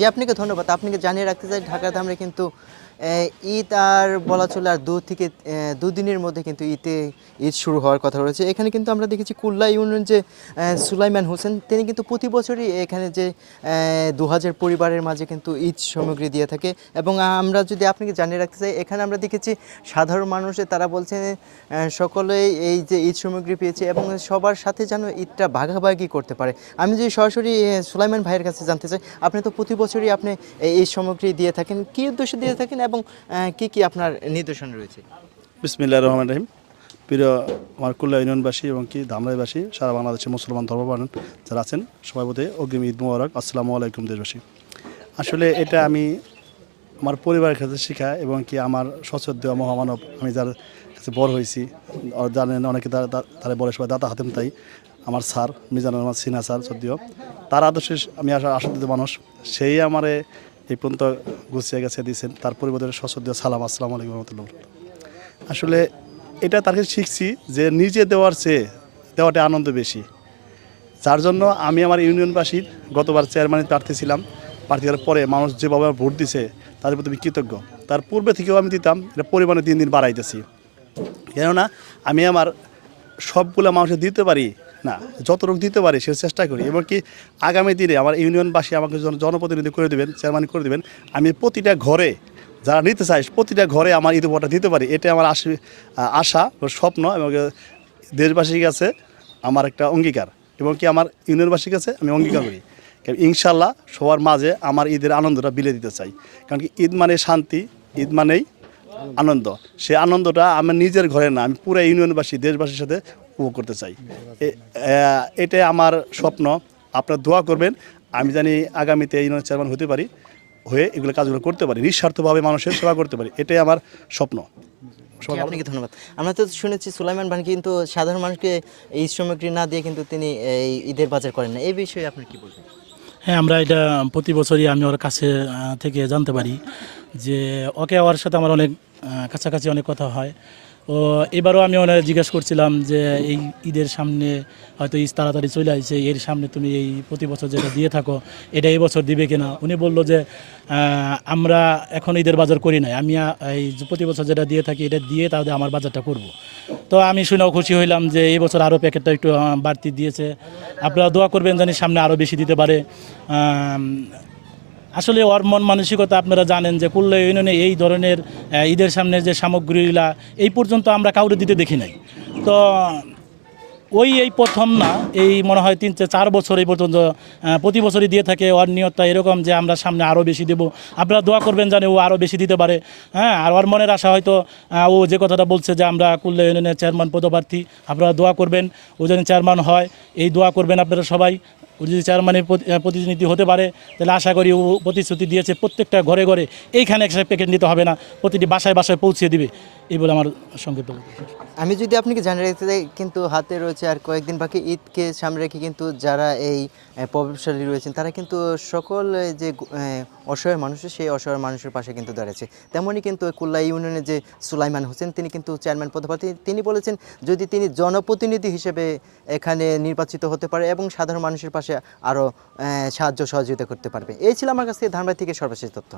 জি, আপনাকে ধন্যবাদ। আপনাকে জানিয়ে রাখতে চাই ঢাকার ধামরাই কিন্তু ঈদ আর বলা চলে আর ২ থেকে ২ দিনের মধ্যে কিন্তু ঈদ শুরু হওয়ার কথা রয়েছে। এখানে কিন্তু আমরা দেখেছি কুল্লা ইউনিয়ন যে সুলাইমান হোসেন তিনি কিন্তু প্রতি বছরই এখানে যে ২০০০ পরিবারের মাঝে কিন্তু ঈদ সামগ্রী দিয়ে থাকে এবং আমরা যদি আপনাকে জানিয়ে রাখতে চাই এখানে আমরা দেখেছি সাধারণ মানুষে তারা বলছে সকলেই এই যে ঈদ সামগ্রী পেয়েছে এবং সবার সাথে যেন ঈদটা ভাগাভাগি করতে পারে। আমি যদি সরাসরি সুলাইমান ভাইয়ের কাছে জানতে চাই, আপনি তো প্রতি বছরই আপনি এই সামগ্রী দিয়ে থাকেন। কী উদ্দেশ্যে দিয়ে থাকেন এবং কি, কি আপনার নিদর্শন রয়েছে? বিসমিল্লাহির রহমানির রহিম। প্রিয় আমার কুল্লা ইউনিয়নবাসী এবং কি ধামরাইবাসী, সারা বাংলাদেশের মুসলমান ধর্মপ্রাণ যারা আছেন সবাই প্রতি অগ্রিম ঈদ মুবারক। আসসালামু আলাইকুম দেশবাসী। আসলে এটা আমি আমার পরিবারের কাছে শেখা এবং কি আমার সশ্রদ্ধ মহামানব, আমি যার কাছে বড় হয়েছি, জানেন অনেকে তারা বলে সবাই দাদা হাতেম, তাই আমার স্যার মিজানুর রহমান সিনহা স্যার যদিও তার আদর্শে আমি আশাদিত মানুষ, সেই আমারে এই পর্যন্ত গুছিয়ে গেছে দিয়েছেন, তার পরিবারের সশ্রদ্ধ সালাম, আসসালামু আলাইকুম রহমতুল্লাহ। আসলে এটা তার কাছে শিখছি যে নিজে দেওয়ার চেয়ে দেওয়াটা আনন্দ বেশি, যার জন্য আমি আমার ইউনিয়নবাসীর গতবার চেয়ারম্যান প্রার্থী ছিলাম, প্রার্থী হওয়ার পরে মানুষ যেভাবে ভোট দিছে তাদের প্রতি আমি কৃতজ্ঞ। তার পূর্বে থেকেও আমি দিতাম, এটা পরিমাণে দিন দিন বাড়াইতেছি, কেননা আমি আমার সবগুলো মানুষের দিতে পারি না, যতটুকু দিতে পারি সে চেষ্টা করি এবং কি আগামী দিনে আমার ইউনিয়নবাসী আমাকে জনপ্রতিনিধি করে দেবেন, চেয়ারম্যান করে দেবেন, আমি প্রতিটা ঘরে যারা নিতে চাই প্রতিটা ঘরে আমার ঈদ উপহারটা দিতে পারি, এটা আমার আশা ও স্বপ্ন এবং দেশবাসীর কাছে আমার একটা অঙ্গীকার এবং কি আমার ইউনিয়নবাসীর কাছে আমি অঙ্গীকার করি। কারণ ইনশাল্লাহ সবার মাঝে আমার ঈদের আনন্দটা বিলিয়ে দিতে চাই, কারণ কি ঈদ মানে শান্তি, ঈদ মানেই আনন্দ। সেই আনন্দটা আমার নিজের ঘরে না, আমি পুরো ইউনিয়নবাসী দেশবাসীর সাথে উপভোগ করতে চাই। এটাই আমার স্বপ্ন। আপনারা দোয়া করবেন আমি জানি আগামীতে ইউনিয়ন চেয়ারম্যান হতে পারি, হয়ে এগুলো কাজগুলো করতে পারি, নিঃস্বার্থভাবে মানুষের সেবা করতে পারি, এটাই আমার স্বপ্ন। আপনাকে ধন্যবাদ। আমরা তো শুনেছি সুলাইমান ভাই কিন্তু সাধারণ মানুষকে ঈদ সামগ্রী না দিয়ে কিন্তু তিনি এই ঈদের বাজার করেন না, এই বিষয়ে আপনি কি বলবেন? হ্যাঁ, আমরা এটা প্রতি বছরই আমি ওর কাছে থেকে জানতে পারি যে ওর সাথে আমার অনেক কাছাকাছি অনেক কথা হয়। ও এবারও আমি ওনার জিজ্ঞেস করছিলাম যে এই ঈদের সামনে হয়তো ঈদ তাড়াতাড়ি চলে আসছে, এর সামনে তুমি এই প্রতি বছর যেটা দিয়ে থাকো এটা এই বছর দিবে কিনা। উনি বললো যে আমরা এখন ঈদের বাজার করি নাই, আমি এই প্রতি বছর যেটা দিয়ে থাকি এটা দিয়ে তাহলে আমার বাজারটা করব। তো আমি শুনেও খুশি হইলাম যে এই বছর আরও প্যাকেটটা একটু বাড়তি দিয়েছে। আপনারা দোয়া করবেন জানি সামনে আরও বেশি দিতে পারে। আসলে ওর মন মানসিকতা আপনারা জানেন যে কুল্লা ইউনিয়নে এই ধরনের ঈদের সামনে যে সামগ্রীগুলা এই পর্যন্ত আমরা কাউরে দিতে দেখি নাই। তো এই প্রথম না, এই মনে হয় 3-4 বছর এই পর্যন্ত প্রতি বছরই দিয়ে থাকে। ওর নিয়তটা এরকম যে আমরা সামনে আরও বেশি দেবো, আপনারা দোয়া করবেন জানে ও আরও বেশি দিতে পারে। হ্যাঁ, আর ওর মনের আশা হয়তো ও যে কথাটা বলছে যে আমরা কুল্লা ইউনিয়নের চেয়ারম্যান পদপ্রার্থী, আপনারা দোয়া করবেন ও যেন চেয়ারম্যান হয়, এই দোয়া করবেন আপনারা সবাই। ও যদি চেয়ারম্যানের প্রতিনিধি হতে পারে তাহলে আশা করি ও প্রতিশ্রুতি দিয়েছে প্রত্যেকটা ঘরে ঘরে এইখানে একটা প্যাকেট নিতে হবে না, প্রতিটি বাসায় বাসায় পৌঁছে দিবে, এই বলে আমার সংক্ষিপ্ত। আমি যদি আপনাকে জানিয়ে রাখতে চাই কিন্তু হাতে রয়েছে আর কয়েকদিন বাকি, ঈদকে সামনে রেখে কিন্তু যারা এই প্রভাবশালী রয়েছেন তারা কিন্তু সকল যে অসহায় মানুষের সেই অসহায় মানুষের পাশে কিন্তু দাঁড়িয়েছে। তেমনই কিন্তু কুল্লা ইউনিয়নের যে সুলাইমান হোসেন তিনি কিন্তু চেয়ারম্যান পদপ্রার্থী, তিনি বলেছেন যদি তিনি জনপ্রতিনিধি হিসেবে এখানে নির্বাচিত হতে পারে এবং সাধারণ মানুষের পাশে আরও সাহায্য সহযোগিতা করতে পারবে। এই ছিল আমার কাছ থেকে ধানবাদ থেকে সর্বশেষ তথ্য।